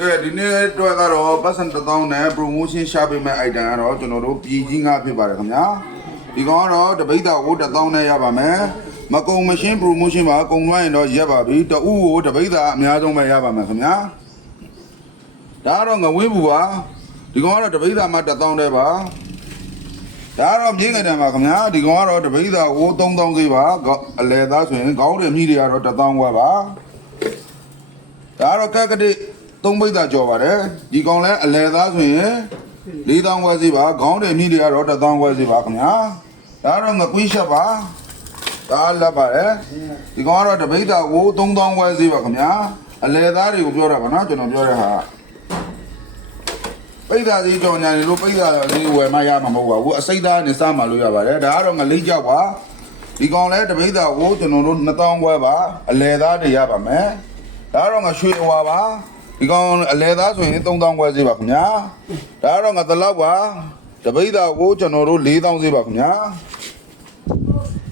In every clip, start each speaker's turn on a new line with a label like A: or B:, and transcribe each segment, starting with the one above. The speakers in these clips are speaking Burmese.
A: ကဲဒီနေ့အတွက်ကတော့ပတ်စံတစ်သောင်းနဲ့ promotion ရှာပေးမဲ့ item ကတော့ကျွန်တော်တို့ပြည်ကြီးငါဖြစ်ပါတယ်ခင်ဗျာဒီကောင်ကတော့တပိတ်တာကိုတစ်သောင်းနဲ့ရပါမယ်မကုံမရှင်း promotion ပါကုံသွားရင်တော့ရက်ပါပြီတအူးကိုတပိတ်တာအများဆုံးပဲရပါမယ်ခင်ဗျာဒါကတော့ငဝင်းဘူးပါဒီကောင်ကတော့တပိတ်တာမှတစ်သောင်းတည်းပါဒါကတော့မြင်းငယ်တံပါခင်ဗျာဒီကောင်ကတော့တပိတ်တာကို3000သေးပါအလဲသားဆိုရင်ခေါင်းတွေမြည်တွေကတော့တစ်သောင်းခွဲပါဒါကတော့ကက်ကတိ သုံးပိတ်တာကြော်ပါတယ်ဒီကောင်လဲအလဲသားဆိုရင်4000ခွဲစီပါခေါင်းတွေမြည်တွေကတော့1000ခွဲစီပါခင်ဗျာဒါကတော့ငကွေးရှက်ပါဒါလက်ပါတယ်ဒီကောင်ကတော့တပိတ်တာကို3000ခွဲစီပါခင်ဗျာအလဲသားတွေကိုပြောတာပါနော်ကျွန်တော်ပြောတဲ့ဟာပိတ်တာစီကြော်ညာနေလို့ပိတ်တာလေးဝယ်မှရမှာမဟုတ်ပါဘူးအစိတ်သားနဲ့စမှလို့ရပါတယ်ဒါကတော့ငလိကြောက်ပါဒီကောင်လဲတပိတ်တာကိုကျွန်တော်တို့2000ခွဲပါအလဲသားတွေရပါမယ်ဒါကတော့ငါရွှေဟွာပါ ဒီကောင်အလဲသားဆိုရင်3000ခွဲစေးပါခင်ဗျာဒါကတော့ငါတလောက်ပါတပိတ်တာကိုကျွန်တော်တို့4000စေးပါခင်ဗျာ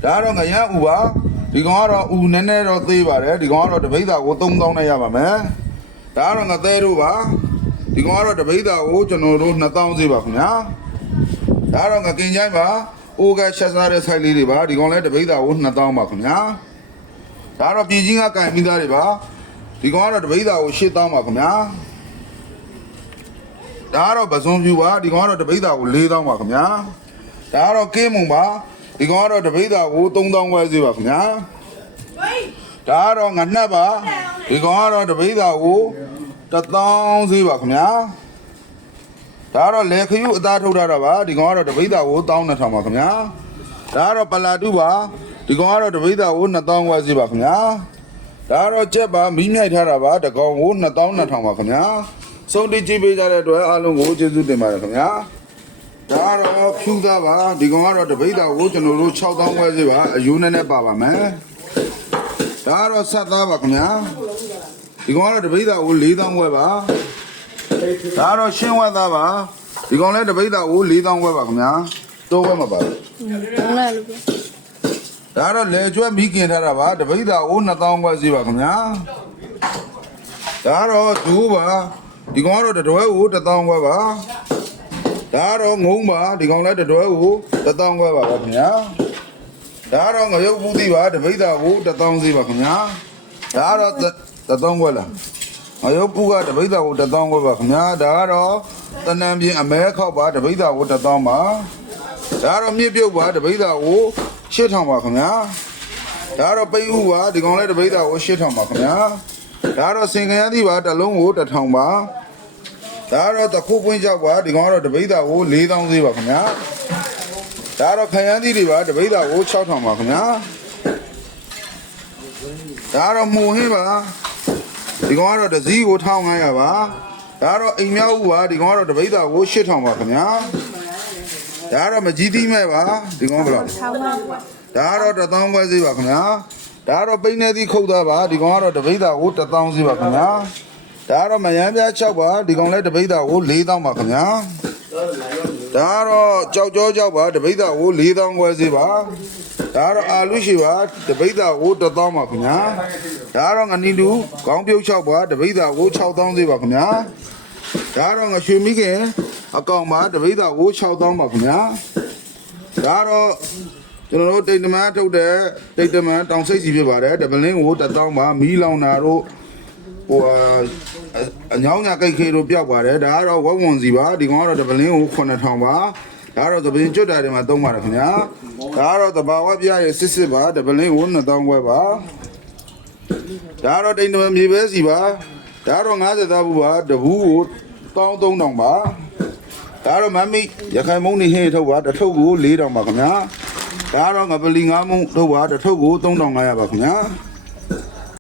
A: ဒါကတော့ငါရန်ဥပါဒီကောင်ကတော့ဥနည်းနည်းတော့သေးပါတယ်ဒီကောင်ကတော့တပိတ်တာကို3000နဲ့ရပါမယ်ဒါကတော့ငါသဲတို့ပါဒီကောင်ကတော့တပိတ်တာကိုကျွန်တော်တို့2000စေးပါခင်ဗျာဒါကတော့ငါကင်ချိုင်းပါအိုကချက်စားတဲ့ဆိုင်လေးတွေပါဒီကောင်လည်းတပိတ်တာကို2000ပါခင်ဗျာဒါကတော့ပြည်ကြီးကကင်မိသားတွေပါ ဒီကောင်ကတော့တပိတ်တာကို8000ပါခင်ဗျာဒါကတော့ပစုံဖြူပါဒီကောင်ကတော့တပိတ်တာကို4000ပါခင်ဗျာဒါကတော့ကင်းမုံပါဒီကောင်ကတော့တပိတ်တာကို3000ခွဲစီပါခင်ဗျာဒါကတော့ငါနှက်ပါဒီကောင်ကတော့တပိတ်တာကို1000စီပါခင်ဗျာဒါကတော့လေခယူအသားထုတ်ထားတာပါဒီကောင်ကတော့တပိတ်တာကို12000ပါခင်ဗျာဒါကတော့ပလာတုပါဒီကောင်ကတော့တပိတ်တာကို2000ခွဲစီပါခင်ဗျာ ဒါကတော့ကြက်ပါမီးမြိုက်ထားတာပါတကောင်ကို2200ပါခင်ဗျာစုံတိကြည့်ပေးကြတဲ့အတွက်အားလုံးကိုကျေးဇူးတင်ပါတယ်ခင်ဗျာဒါကတော့ဖြူသားပါဒီကောင်ကတော့တပိတ်တာကိုကျွန်တော်တို့6000ခွဲစီပါအယူနဲ့နဲ့ပါပါမယ်ဒါကတော့ဆက်သားပါခင်ဗျာဒီကောင်ကတော့တပိတ်တာကို4000ခွဲပါဒါကတော့ရှင်းဝက်သားပါဒီကောင်လည်းတပိတ်တာကို4000ခွဲပါခင်ဗျာတိုးခွဲမှာပါ
B: ဘုံနဲ့လို့ပြော
A: ဒါတော့လေကျွဲမိခင်ထားတာပါတပိတ်တာကို2000ခွဲစီပါခင်ဗျာဒါတော့ဒူးပါဒီကောင်ကတော့တတွဲကို1000ခွဲပါဒါတော့ငုံပါဒီကောင်လည်းတတွဲကို1000ခွဲပါပါခင်ဗျာဒါတော့ငရုတ်ပူးသီးပါတပိတ်တာကို1000စီပါခင်ဗျာဒါတော့1000ခွဲလားငရုတ်ပူးကတပိတ်တာကို1000ခွဲပါခင်ဗျာဒါကတော့တနံပြင်းအမဲခောက်ပါတပိတ်တာကို1000ပါဒါကတော့မြစ်ပြုတ်ပါတပိ တ်တာကို8000ပါခင်ဗျာဒါကတော့ပိတ်ဥပါဒီကောင်လေးတပိတ်တာကို8000ပါခင်ဗျာဒါကတော့စင်ကရန်သီးပါတစ်လုံးကို1000ပါဒါကတော့တခုပွင့်ကြောက်ပါဒီကောင်ကတော့တပိတ်တာကို4000စီပါခင်ဗျာဒါကတော့ခရန်သီးတွေပါတပိတ်တာကို6000ပါခင်ဗျာဒါကတော့မှုဟင်းပါဒီကောင်ကတော့တစည်းကို1500ပါဒါကတော့အိမ်မြောက်ဥပါဒီကောင်ကတော့တပိတ်တာကို8000ပါခင်ဗျာ ဒါကတော့မကြီးသီးမဲ့ပါဒီကောင်ဘယ်လောက်
B: ဆောင်းပါ
A: ဒါကတော့တသောင်းခွဲစီပါခင်ဗျာဒါကတော့ပိန်းနေသီးခုတ်သားပါဒီကောင်ကတော့တပိတ်တာကိုတသောင်းစီပါခင်ဗျာဒါကတော့မယမ်းပြား6ပါဒီကောင်လည်းတပိတ်တာကို4000ပါခင်ဗျာဒါကတော့ကြောက်ကြောကြောက်ပါတပိတ်တာကို4000ခွဲစီပါဒါကတော့အာလူရှိပါတပိတ်တာကို1000ပါခင်ဗျာဒါကတော့ငနီလူခေါင်းပြုတ်6ပါတပိတ်တာကို6000စီပါခင်ဗျာ ဒါကတော့ငရွှေမိခင်အကောင်ပါတပိတ်တာကို6000ပါခင်ဗျာဒါကတော့ကျွန်တော်တို့တိတ်တမန်ထုတ်တဲ့တိတ်တမန်တောင်စိတ်စီဖြစ်ပါတယ်ဒဗလင်းကို1000ပါမီးလောင်တာတို့ဟိုအညောင်းညာကိတ်ခေတို့ပြောက်ပါတယ်ဒါကတော့ဝက်ဝန်စီပါဒီကောင်ကတော့ဒဗလင်းကို9000ပါဒါကတော့သပင်းကျွတ်တာတွေမှာသုံးပါတယ်ခင်ဗျာဒါကတော့တဘာဝပြရဲ့စစ်စစ်ပါဒဗလင်းကို1000ခွဲပါဒါကတော့တိတ်တမန်မြေပဲစီပါ ဒါကတော့90သားဘူးပါတဘူးကို13000ပါဒါကတော့မမီရခိုင်မုံနေဟင်းထုတ်ပါတစ်ထုပ်ကို4000ပါခင်ဗျာဒါကတော့ငပလီငါးမုံထုတ်ပါတစ်ထုပ်ကို3500ပါခင်ဗျာ